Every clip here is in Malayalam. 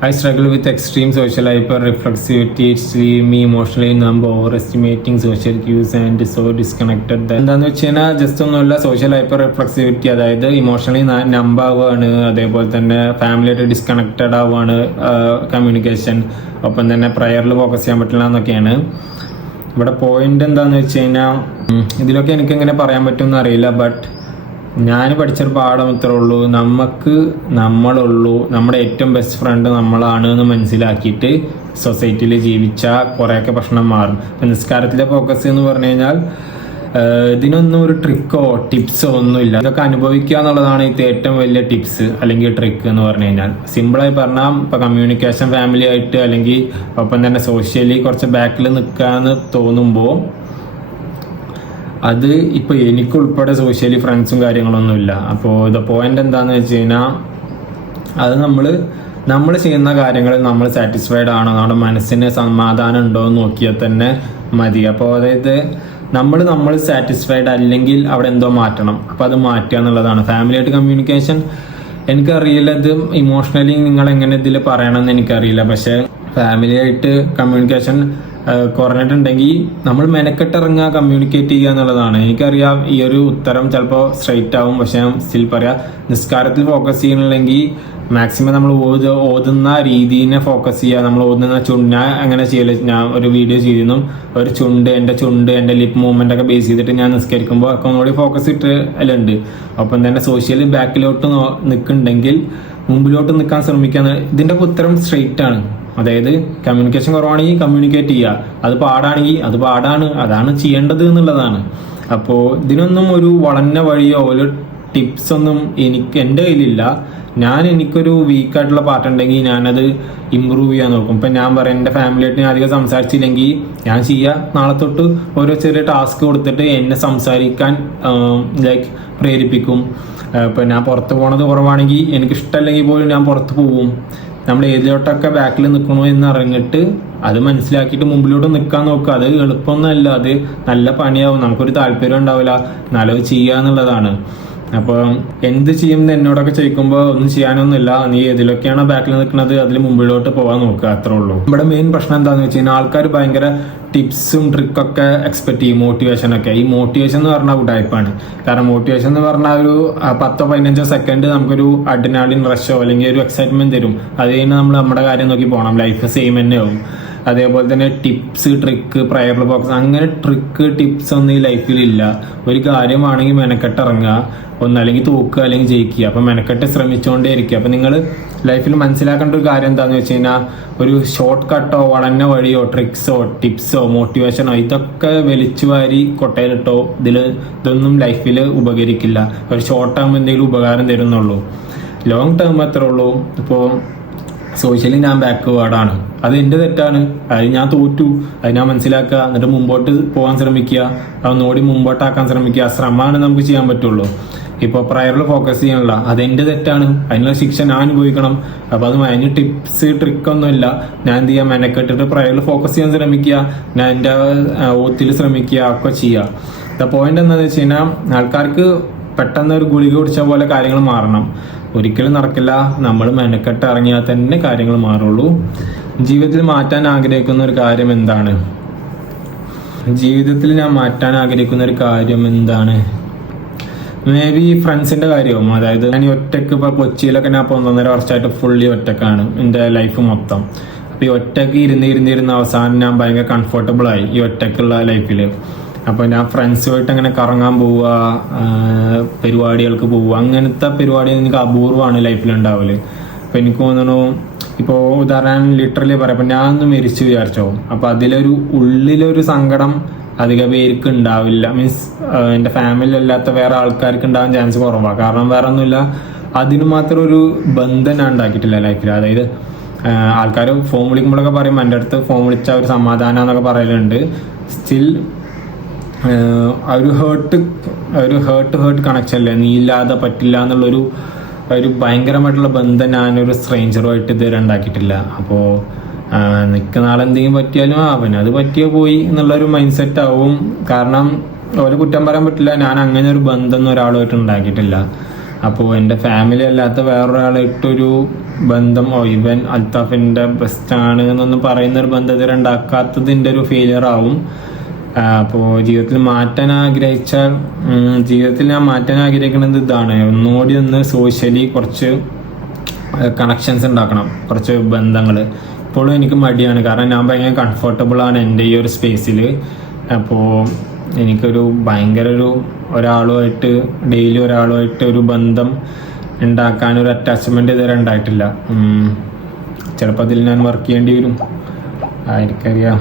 I struggle with extreme social hyper-reflexivity. It's leaving me emotionally numb, overestimating social cues and so disconnected. എന്താന്ന് വെച്ച് കഴിഞ്ഞാൽ ജസ്റ്റ് ഒന്നുമില്ല, സോഷ്യൽ ഹൈപ്പർ റിഫ്ലക്സിവിറ്റി, അതായത് ഇമോഷണലി നമ്പ് ആവുകയാണ്, അതേപോലെ തന്നെ ഫാമിലിയായിട്ട് ഡിസ്കണക്റ്റഡ് ആവുകയാണ്, കമ്മ്യൂണിക്കേഷൻ, ഒപ്പം തന്നെ പ്രയറിൽ ഫോക്കസ് ചെയ്യാൻ പറ്റില്ല എന്നൊക്കെയാണ് ഇവിടെ പോയിന്റ്. എന്താന്ന് വെച്ച് കഴിഞ്ഞാൽ ഇതിലൊക്കെ എനിക്ക് എങ്ങനെ പറയാൻ പറ്റുമെന്ന് അറിയില്ല, ബട്ട് ഞാൻ പഠിച്ചൊരു പാഠം ഇത്രേ ഉള്ളൂ: നമ്മളുള്ളൂ, നമ്മുടെ ഏറ്റവും ബെസ്റ്റ് ഫ്രണ്ട് നമ്മളാണ് എന്ന് മനസ്സിലാക്കിയിട്ട് സൊസൈറ്റിയിൽ ജീവിച്ചാൽ കുറേയൊക്കെ പ്രശ്നം മാറും. ഇപ്പം നിസ്കാരത്തിലെ ഫോക്കസ് എന്ന് പറഞ്ഞു കഴിഞ്ഞാൽ ഇതിനൊന്നും ഒരു ട്രിക്കോ ടിപ്സോ ഒന്നുമില്ല. ഇതൊക്കെ അനുഭവിക്കുക എന്നുള്ളതാണ് ഇത് ഏറ്റവും വലിയ ടിപ്സ് അല്ലെങ്കിൽ ട്രിക്ക് എന്ന് പറഞ്ഞു കഴിഞ്ഞാൽ. സിമ്പിളായി പറഞ്ഞാൽ ഇപ്പം കമ്മ്യൂണിക്കേഷൻ ഫാമിലി ആയിട്ട് അല്ലെങ്കിൽ ഒപ്പം തന്നെ സോഷ്യലി കുറച്ച് ബാക്കിൽ നിൽക്കാന്ന് തോന്നുമ്പോൾ അത് ഇപ്പോൾ എനിക്കുൾപ്പെടെ സോഷ്യലി ഫ്രണ്ട്സും കാര്യങ്ങളൊന്നുമില്ല. അപ്പോൾ ഇത് പോയിന്റ് എന്താണെന്ന് വെച്ച് കഴിഞ്ഞാൽ അത് നമ്മൾ ചെയ്യുന്ന കാര്യങ്ങളിൽ നമ്മൾ സാറ്റിസ്ഫൈഡ് ആണോ, നമ്മുടെ മനസ്സിന് സമാധാനം ഉണ്ടോ എന്ന് നോക്കിയാൽ തന്നെ മതി. അപ്പോൾ അതായത് നമ്മൾ സാറ്റിസ്ഫൈഡ് അല്ലെങ്കിൽ അവിടെ എന്തോ മാറ്റണം. അപ്പോൾ അത് മാറ്റുക എന്നുള്ളതാണ് ഫാമിലിയായിട്ട് കമ്മ്യൂണിക്കേഷൻ. എനിക്കറിയില്ല ഇത് ഇമോഷണലി നിങ്ങൾ എങ്ങനെ ഇതിൽ പറയണമെന്ന് എനിക്കറിയില്ല, പക്ഷേ ഫാമിലിയായിട്ട് കമ്മ്യൂണിക്കേഷൻ കുറഞ്ഞിട്ടുണ്ടെങ്കിൽ നമ്മൾ മെനക്കെട്ടിറങ്ങുക, കമ്മ്യൂണിക്കേറ്റ് ചെയ്യുക എന്നുള്ളതാണ്. എനിക്കറിയാം ഈ ഒരു ഉത്തരം ചിലപ്പോൾ സ്ട്രൈറ്റ് ആവും, പക്ഷെ ഞാൻ സ്റ്റിൽ പറയാം, നിസ്കാരത്തിൽ ഫോക്കസ് ചെയ്യണമെങ്കിൽ മാക്സിമം നമ്മൾ ഓതുന്ന രീതിനെ ഫോക്കസ് ചെയ്യുക. നമ്മൾ ഓതുന്ന ചുണ്ട്, ഞാൻ അങ്ങനെ ചെയ്യല്, ഞാൻ ഒരു വീഡിയോ ചെയ്തിരുന്നു, ഒരു ചുണ്ട് എൻ്റെ ലിപ്പ് മൂവ്മെന്റ് ഒക്കെ ബേസ് ചെയ്തിട്ട് ഞാൻ നിസ്കരിക്കുമ്പോൾ ഒക്കെ ഒന്നുകൂടി ഫോക്കസ് ഇട്ട് ഉണ്ട്. ഒപ്പം തന്നെ സോഷ്യലി ബാക്കിലോട്ട് നിൽക്കുന്നുണ്ടെങ്കിൽ മുമ്പിലോട്ട് നിൽക്കാൻ ശ്രമിക്കുക. ഇതിന്റെ ഉത്തരം സ്ട്രൈറ്റ് ആണ്. അതായത് കമ്മ്യൂണിക്കേഷൻ കുറവാണെങ്കിൽ കമ്മ്യൂണിക്കേറ്റ് ചെയ്യുക, അത് പാടാണെങ്കിൽ അത് പാടാണ്, അതാണ് ചെയ്യേണ്ടത് എന്നുള്ളതാണ്. അപ്പോൾ ഇതിനൊന്നും ഒരു വളഞ്ഞ വഴിയോ ഒരു ടിപ്സ് ഒന്നും എൻ്റെ കയ്യിലില്ല. എനിക്കൊരു വീക്കായിട്ടുള്ള പാർട്ടുണ്ടെങ്കിൽ ഞാനത് ഇമ്പ്രൂവ് ചെയ്യാൻ നോക്കും. ഇപ്പം ഞാൻ പറയാം, എൻ്റെ ഫാമിലിയായിട്ട് ഞാൻ അധികം സംസാരിച്ചില്ലെങ്കിൽ ഞാൻ നാളെ തൊട്ട് ഓരോ ചെറിയ ടാസ്ക് കൊടുത്തിട്ട് എന്നെ സംസാരിക്കാൻ പ്രേരിപ്പിക്കും. ഇപ്പം ഞാൻ പുറത്ത് പോണത് കുറവാണെങ്കിൽ എനിക്കിഷ്ടമല്ലെങ്കിൽ പോലും ഞാൻ പുറത്ത് പോവും. നമ്മൾ ഏതിലോട്ടൊക്കെ ബാക്കിൽ നിൽക്കണോ എന്ന് അറിഞ്ഞിട്ട് അത് മനസ്സിലാക്കിയിട്ട് മുമ്പിലോട്ട് നിൽക്കാൻ നോക്കുക. അത് എളുപ്പമൊന്നുമല്ല, അത് നല്ല പണിയാവും, നമുക്കൊരു താല്പര്യം ഉണ്ടാവില്ല, നല്ലത് ചെയ്യുക എന്നുള്ളതാണ്. അപ്പോൾ എന്ത് ചെയ്യുമെന്ന് എന്നോടൊക്കെ ചോദിക്കുമ്പോൾ ഒന്നും ചെയ്യാനൊന്നുമില്ല, നീ ഏതിലൊക്കെയാണോ ബാക്കിൽ നിൽക്കുന്നത് അതിൽ മുമ്പിലോട്ട് പോകാൻ നോക്കുക, അത്രേ ഉള്ളൂ. നമ്മുടെ മെയിൻ പ്രശ്നം എന്താണെന്ന് വെച്ച് കഴിഞ്ഞാൽ ആൾക്കാർ ഭയങ്കര ടിപ്സും ട്രിക്കൊക്കെ എക്സ്പെക്ട് ചെയ്യും, മോട്ടിവേഷനൊക്കെ. ഈ മോട്ടിവേഷൻ എന്ന് പറഞ്ഞാൽ ഉടായ്പാണ്. കാരണം മോട്ടിവേഷൻ എന്ന് പറഞ്ഞാൽ ഒരു 10-15 സെക്കൻഡ് നമുക്കൊരു അഡ്രിനാലിൻ റഷോ അല്ലെങ്കിൽ ഒരു എക്സൈറ്റ്മെന്റ് തരും. അത് കഴിഞ്ഞ് നമ്മൾ നമ്മുടെ കാര്യം നോക്കി പോകണം, ലൈഫ് സെയിം തന്നെ ആവും. അതേപോലെ തന്നെ ടിപ്സ്, ട്രിക്ക്, പ്രയർ ബോക്സ്, അങ്ങനെ ട്രിക്ക് ടിപ്സ് ഒന്നും ഈ ലൈഫിലില്ല. ഒരു കാര്യമാണെങ്കിൽ മെനക്കെട്ടിറങ്ങുക, ഒന്നല്ലെങ്കിൽ തോക്കുക അല്ലെങ്കിൽ ജയിക്കുക. അപ്പം മെനക്കെട്ട് ശ്രമിച്ചുകൊണ്ടേ ഇരിക്കുക. അപ്പം നിങ്ങൾ ലൈഫിൽ മനസ്സിലാക്കേണ്ട ഒരു കാര്യം എന്താണെന്ന് വെച്ച് കഴിഞ്ഞാൽ ഒരു ഷോർട്ട് കട്ടോ വളഞ്ഞ വഴിയോ ട്രിക്സോ ടിപ്സോ മോട്ടിവേഷനോ ഇതൊക്കെ വലിച്ചുവാരി കൊട്ടയിലിട്ടോ ഇതൊന്നും ലൈഫിൽ ഉപകരിക്കില്ല. ഒരു ഷോർട്ട് ടേം എന്തെങ്കിലും ഉപകാരം തരുന്നുള്ളൂ, ലോങ് ടേം അത്രേ ഉള്ളൂ. ഇപ്പോൾ സോഷ്യലി ഞാൻ ബാക്ക്വേർഡാണ്, അത് എൻ്റെ തെറ്റാണ്, അത് ഞാൻ തോറ്റു, അത് ഞാൻ മനസ്സിലാക്കുക, എന്നിട്ട് മുമ്പോട്ട് പോകാൻ ശ്രമിക്കുക, അതൊന്നുകൂടി മുമ്പോട്ടാക്കാൻ ശ്രമിക്കുക. ശ്രമമാണ് നമുക്ക് ചെയ്യാൻ പറ്റുള്ളൂ. ഇപ്പോൾ പ്രയറിൽ ഫോക്കസ് ചെയ്യാനുള്ള അതെൻ്റെ തെറ്റാണ്, അതിനുള്ള ശിക്ഷ ഞാൻ അനുഭവിക്കണം. അപ്പോൾ അതിന് ടിപ്സ് ട്രിക്കൊന്നുമില്ല. ഞാൻ എന്ത് ചെയ്യാം, മെനക്കെട്ടിട്ട് പ്രയറിൽ ഫോക്കസ് ചെയ്യാൻ ശ്രമിക്കുക, ഞാൻ എൻ്റെ ഓത്തിൽ ശ്രമിക്കുക, ഒക്കെ ചെയ്യുക. ദ പോയിന്റ് എന്താണെന്ന് വെച്ച് കഴിഞ്ഞാൽ ആൾക്കാർക്ക് പെട്ടെന്ന് ഒരു ഗുളിക കുടിച്ച പോലെ കാര്യങ്ങൾ മാറണം, ഒരിക്കലും നടക്കില്ല. നമ്മൾ മെനക്കെട്ട് ഇറങ്ങിയാൽ തന്നെ കാര്യങ്ങൾ മാറുള്ളൂ. ജീവിതത്തിൽ മാറ്റാൻ ആഗ്രഹിക്കുന്ന ഒരു കാര്യം എന്താണ്? ജീവിതത്തിൽ ഞാൻ മാറ്റാൻ ആഗ്രഹിക്കുന്ന ഒരു കാര്യം എന്താണ്? മേ ബി ഫ്രണ്ട്സിന്റെ കാര്യവും. അതായത് ഞാൻ ഈ ഒറ്റക്ക് ഇപ്പോൾ കൊച്ചിയിലൊക്കെ ഞാൻ 1.5 വർഷമായിട്ട് ഫുള്ളി ഒറ്റക്കാണ് എൻ്റെ ലൈഫ് മൊത്തം. അപ്പോൾ ഈ ഒറ്റക്ക് ഇരുന്ന് അവസാനം ഞാൻ ഭയങ്കര കംഫർട്ടബിൾ ആയി ഈ ഒറ്റക്കുള്ള ലൈഫിൽ. അപ്പോൾ ഞാൻ ഫ്രണ്ട്സുമായിട്ട് അങ്ങനെ കറങ്ങാൻ പോവുക, പരിപാടികൾക്ക് പോവുക, അങ്ങനത്തെ പരിപാടികൾ എനിക്ക് അപൂർവമാണ് ലൈഫിലുണ്ടാവല്. അപ്പോൾ എനിക്ക് തോന്നുന്നു, ഇപ്പോൾ ഉദാഹരണം ലിറ്ററലി പറയാം, അപ്പോൾ ഞാൻ ഒന്ന് മരിച്ചു വിചാരിച്ചോ, അപ്പോൾ അതിലൊരു ഉള്ളിലൊരു സങ്കടം അധിക പേർക്ക് ഉണ്ടാവില്ല. മീൻസ് എൻ്റെ ഫാമിലി അല്ലാത്ത വേറെ ആൾക്കാർക്ക് ഉണ്ടാകാൻ ചാൻസ് കുറവാണ്. കാരണം വേറെ ഒന്നുമില്ല, അതിന് മാത്രം ഒരു ബന്ധം ഞാൻ ഉണ്ടാക്കിയിട്ടില്ല ലൈഫിൽ. അതായത് ആൾക്കാർ ഫോൺ വിളിക്കുമ്പോഴൊക്കെ പറയും എൻ്റെ അടുത്ത് ഫോൺ വിളിച്ച ഒരു സമാധാനം എന്നൊക്കെ പറയലുണ്ട്. സ്റ്റിൽ ഒരു ഹേർട്ട് കണക്ഷൻ അല്ലേ, നീ ഇല്ലാതെ പറ്റില്ല എന്നുള്ളൊരു ഭയങ്കരമായിട്ടുള്ള ബന്ധം ഞാനൊരു സ്ട്രേഞ്ചറുമായിട്ട് ഇതുവരെ ഉണ്ടാക്കിയിട്ടില്ല. അപ്പോൾ നിൽക്കുന്ന ആളെന്തെങ്കിലും പറ്റിയാലും അവനത് പറ്റിയോ പോയി എന്നുള്ളൊരു മൈൻഡ് സെറ്റ് ആവും. കാരണം ഓരോ കുറ്റം പറയാൻ പറ്റില്ല, ഞാൻ അങ്ങനെ ഒരു ബന്ധമൊന്നും ഒരാളുമായിട്ട് ഉണ്ടാക്കിയിട്ടില്ല. അപ്പോൾ എൻ്റെ ഫാമിലി അല്ലാത്ത വേറൊരാളായിട്ടൊരു ബന്ധം ഇവൻ അൽത്താഫിൻ്റെ ബെസ്റ്റാണ് എന്നൊന്നും പറയുന്നൊരു ബന്ധം ഇതുവരെ ഉണ്ടാക്കാത്തതിൻ്റെ ഒരു ഫെയിലിയർ ആവും. അപ്പോൾ ജീവിതത്തിൽ മാറ്റാൻ ആഗ്രഹിച്ചാൽ ജീവിതത്തിൽ ഞാൻ മാറ്റാൻ ആഗ്രഹിക്കുന്നത് ഇതാണ്, ഒന്നുകൂടി ഒന്ന് സോഷ്യലി കുറച്ച് കണക്ഷൻസ് ഉണ്ടാക്കണം, കുറച്ച് ബന്ധങ്ങൾ. ഇപ്പോഴും എനിക്ക് മടിയാണ്, കാരണം ഞാൻ ഭയങ്കര കംഫർട്ടബിളാണ് എൻ്റെ ഈ ഒരു സ്പേസിൽ. അപ്പോൾ എനിക്കൊരു ഭയങ്കര ഒരാളുമായിട്ട് ഡെയിലി ഒരാളുമായിട്ട് ഒരു ബന്ധം ഉണ്ടാക്കാനൊരു അറ്റാച്ച്മെൻറ്റ് ഇതുവരെ ഉണ്ടായിട്ടില്ല. ചിലപ്പോൾ അതിൽ ഞാൻ വർക്ക് ചെയ്യേണ്ടി വരും, ആയിരിക്കറിയാം.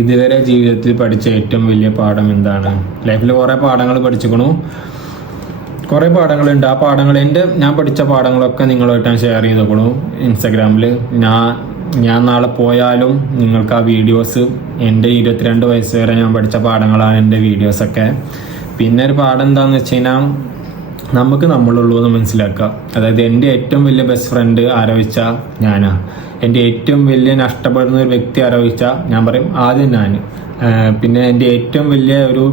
ഇതുവരെ ജീവിതത്തിൽ പഠിച്ച ഏറ്റവും വലിയ പാഠം എന്താണ്? ലൈഫിൽ കുറേ പാഠങ്ങൾ പഠിച്ചിരിക്കണു, കുറേ പാഠങ്ങളുണ്ട്. ആ പാഠങ്ങൾ ഞാൻ പഠിച്ച പാഠങ്ങളൊക്കെ നിങ്ങളുമായിട്ട് ഞാൻ ഷെയർ ചെയ്തേക്കണു ഇൻസ്റ്റാഗ്രാമിൽ. ഞാൻ നാളെ പോയാലും നിങ്ങൾക്ക് ആ വീഡിയോസ്, എൻ്റെ 22 വയസ്സ് വരെ ഞാൻ പഠിച്ച പാഠങ്ങളാണ് എൻ്റെ വീഡിയോസൊക്കെ. പിന്നെ ഒരു പാഠം എന്താണെന്ന് വെച്ച് കഴിഞ്ഞാൽ, നമുക്ക് നമ്മളുള്ളൂ എന്ന് മനസ്സിലാക്കുക. അതായത് എൻ്റെ ഏറ്റവും വലിയ ബെസ്റ്റ് ഫ്രണ്ട് ആരോപിച്ചാൽ ഞാനാണ്. എൻ്റെ ഏറ്റവും വലിയ നഷ്ടപ്പെടുന്ന ഒരു വ്യക്തി ആരോപിച്ചാൽ ഞാൻ പറയും ആദ്യം ഞാൻ. പിന്നെ എൻ്റെ ഏറ്റവും വലിയ ഒരു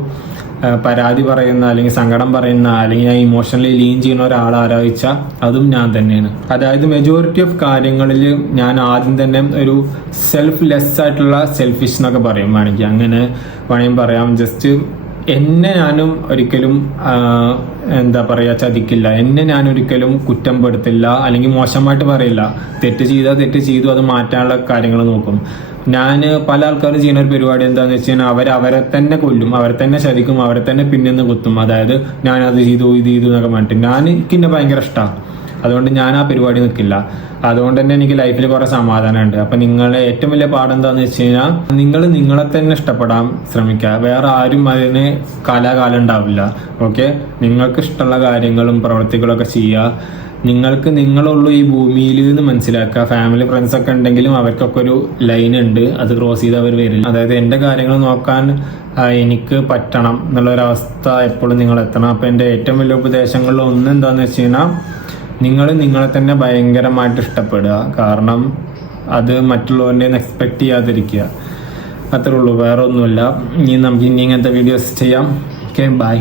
പരാതി പറയുന്ന അല്ലെങ്കിൽ സങ്കടം പറയുന്ന അല്ലെങ്കിൽ ഞാൻ ഇമോഷണലി ലീൻ ചെയ്യുന്ന ഒരാൾ ആരോപിച്ചാൽ അതും ഞാൻ തന്നെയാണ്. അതായത് മെജോറിറ്റി ഓഫ് കാര്യങ്ങളിൽ ഞാൻ ആദ്യം തന്നെ ഒരു സെൽഫ്ലെസ് ആയിട്ടുള്ള സെൽഫിഷ് എന്നൊക്കെ പറയും, വേണമെങ്കിൽ അങ്ങനെ വേണമെങ്കിൽ പറയാം. ജസ്റ്റ് എന്നെ ഞാനും ഒരിക്കലും എന്താ പറയുക ചതിക്കില്ല, എന്നെ ഞാൻ ഒരിക്കലും കുറ്റം പെടുത്തില്ല അല്ലെങ്കിൽ മോശമായിട്ട് പറയില്ല. തെറ്റ് ചെയ്തു അത് മാറ്റാനുള്ള കാര്യങ്ങൾ നോക്കും. ഞാൻ പല ആൾക്കാരും ചെയ്യുന്ന ഒരു പരിപാടി എന്താണെന്ന് വെച്ച് കഴിഞ്ഞാൽ അവരെ തന്നെ കൊല്ലും, അവരെ തന്നെ ചതിക്കും, അവരെ തന്നെ പിന്നിന്ന് കുത്തും. അതായത് ഞാനത് ചെയ്തു ഇത് ചെയ്തു എന്നൊക്കെ പറഞ്ഞിട്ട് എനിക്കെന്നെ ഭയങ്കര ഇഷ്ടമാണ്. അതുകൊണ്ട് ഞാൻ ആ പരിപാടി നിൽക്കില്ല. അതുകൊണ്ട് തന്നെ എനിക്ക് ലൈഫിൽ കുറേ സമാധാനമുണ്ട്. അപ്പം നിങ്ങളെ ഏറ്റവും വലിയ പാഠം എന്താണെന്ന് വെച്ച് കഴിഞ്ഞാൽ, നിങ്ങൾ നിങ്ങളെ തന്നെ ഇഷ്ടപ്പെടാൻ ശ്രമിക്കുക. വേറെ ആരും അതിന് കാലാകാലം ഉണ്ടാവില്ല. ഓക്കെ, നിങ്ങൾക്ക് ഇഷ്ടമുള്ള കാര്യങ്ങളും പ്രവൃത്തികളൊക്കെ ചെയ്യുക. നിങ്ങൾക്ക് നിങ്ങളുള്ളൂ ഈ ഭൂമിയിൽ എന്ന് മനസ്സിലാക്കുക. ഫാമിലി ഫ്രണ്ട്സ് ഒക്കെ ഉണ്ടെങ്കിലും അവർക്കൊക്കെ ഒരു ലൈൻ ഉണ്ട്, അത് ക്രോസ് ചെയ്ത് അവർ വരില്ല. അതായത് എൻ്റെ കാര്യങ്ങൾ നോക്കാൻ എനിക്ക് പറ്റണം എന്നുള്ളൊരവസ്ഥ എപ്പോഴും നിങ്ങൾ എത്തണം. അപ്പം എൻ്റെ ഏറ്റവും വലിയ ഉപദേശങ്ങളിൽ ഒന്ന് എന്താണെന്ന് വെച്ച് കഴിഞ്ഞാൽ, നിങ്ങൾ നിങ്ങളെ തന്നെ ഭയങ്കരമായിട്ട് ഇഷ്ടപ്പെടുക. കാരണം അത് മറ്റുള്ളവരുടെ എക്സ്പെക്ട് ചെയ്യാതിരിക്കുക. അത്രേ ഉള്ളൂ, വേറെ ഒന്നുമില്ല. നമുക്ക് ഇനി ഇങ്ങനത്തെ വീഡിയോസ് ചെയ്യാം. Okay, by.